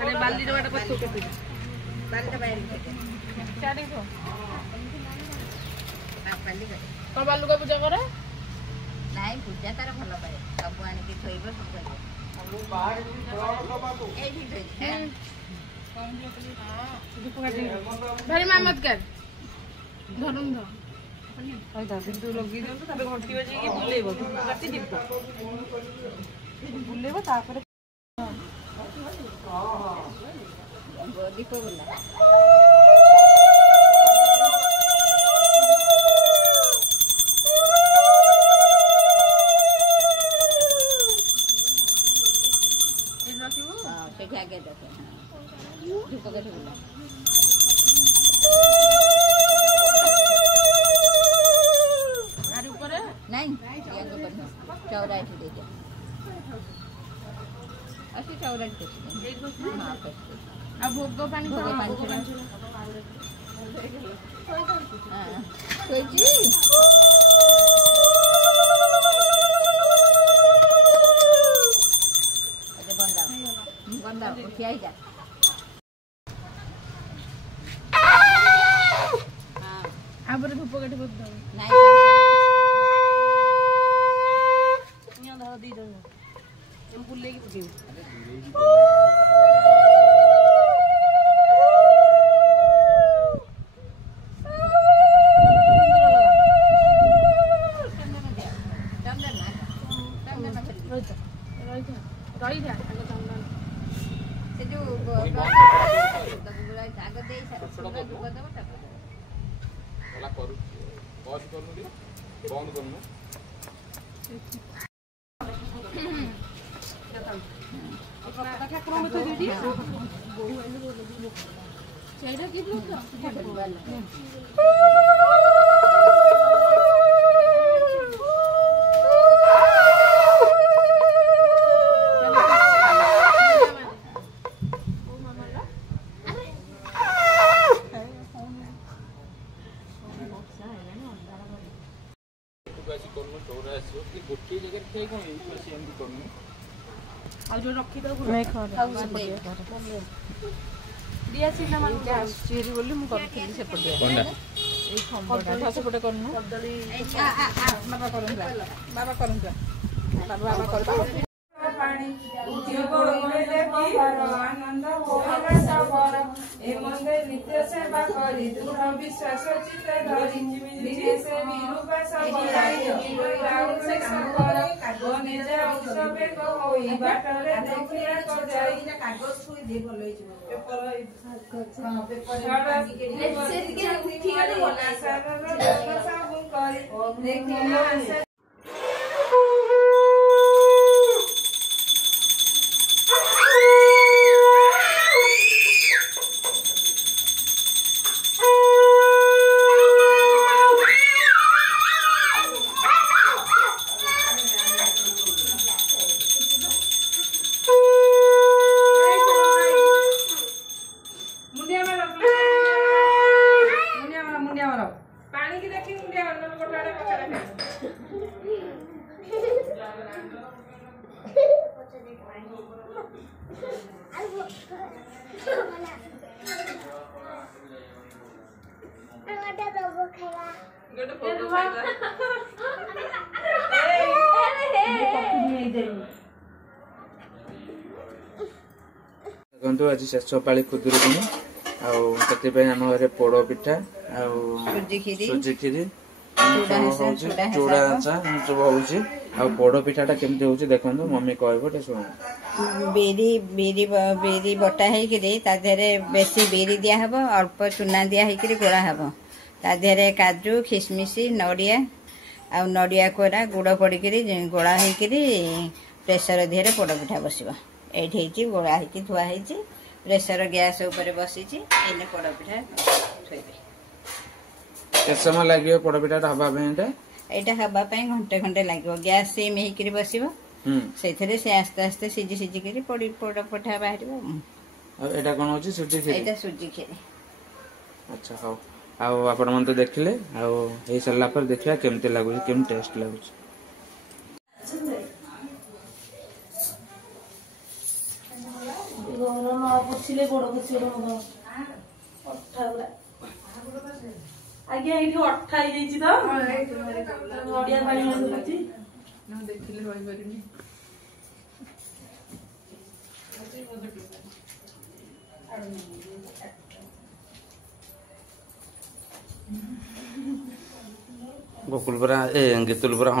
अरे बाल्दी रे बाटा को के बाल्टा बाहर चाडी को बाल्टी कर कोन बालू का पूजा करे नहीं पूजा तार भल पाए सब आनी के थोइबो सब करबो हम बाहर फ्रॉड बाबू ए भी है कौन जो के हां दीप काटी भारी मत कर धरुन ध आई दा बिंदु लगी दे तबे घंटी बजे के बुलेबो काटी दीप बुलेबो तापर हां दीप बुला आगे देखे धूप के ठुला आरे ऊपर नहीं ये तो बन चौराहे पे दे दे अच्छी चौराहे पे एक दो हां अब भोग पानी भोग पानी हां कोई जी बंदा उठी आई जा हां अब धूप काटी बोल दो नहीं निया ध दी दो हम बुले की पके रही जा से जो जाग दे वाला करू पॉज करनु दी बंद करनु ठाकुर में तो दीदी ସେଇଟା କି ବ୍ଲକ गोटे जगह थे कोन एम करनु ଆଉ ଯୋଉ ରଖି ଦବୁ नहीं खा दिया सिना मान चेरी बोली मु करथली से पड़िया कोनडा ए खंबा से पड़े करनु कदली बाबा करंगा बाबा करबा पानी उद्योग गोले की आनंद होगा सबर ए मंदे नित्य सेवा करी दृढ़ विश्वास चित्ते धरी धीरे से विरूप सबराई बिलोई से संकर बने जाऊ सबे को होई बाटरे देखिया को जाई कागज छुई दे बोलई पेपर हां पेपर से के उठी गले बोला सारा सब करी देखिया पानी की देखी मुंडिया वाला गोटाड़े पकड़े देखो आज शेष पाली खुदुरुकुनी आम घर पोड़ पिठा सुजी खीरी चूड़ा आचा सब हो पोड़ पिठाटा केमती हो देखो मम्मी कह शुण बिरी बटा होरे बेसी बिरी दिहब अल्प चूना दिहरी गोड़ा हम तादेह काजू खिसमिश नड़िया आ नड़िया कोरा गुड़ पड़ गोड़ा होकर प्रेसर देहरे पोड़ पिठा बस ये गोड़ा हो धुआ प्रेसर गैस उपर बसी पोड़ पिठा थोबे के समय लगे पोड़ पिठा हवापी यहाँ हवापाई घंटे घंटे लगे गैस सिम होकर बस से आस्ते आस्ते सीझी सीझिकी पोड़ पिठा बाहर एटा कौन होची सुजी खीरी सुजी खीरी अच्छा हाँ आउ आपण मन तो देखले आउ ए सरला पर देखिया केमते लागु केम टेस्ट लागु गरम ପୋଛିଲେ ଗୋଡ ପୋଛିଲେ ଅଠା ଗୁଡା ଆଜ୍ଞା ଏଇଠି ଅଠା ହେଇଯାଇଛି ତ ନଡିଆ ପାଣି ହଉଛି ଦେଖିଲେ କହିପାରିବି ଗୋକୁଳ ପରା ଏ ଗୀତୁଲ ପରା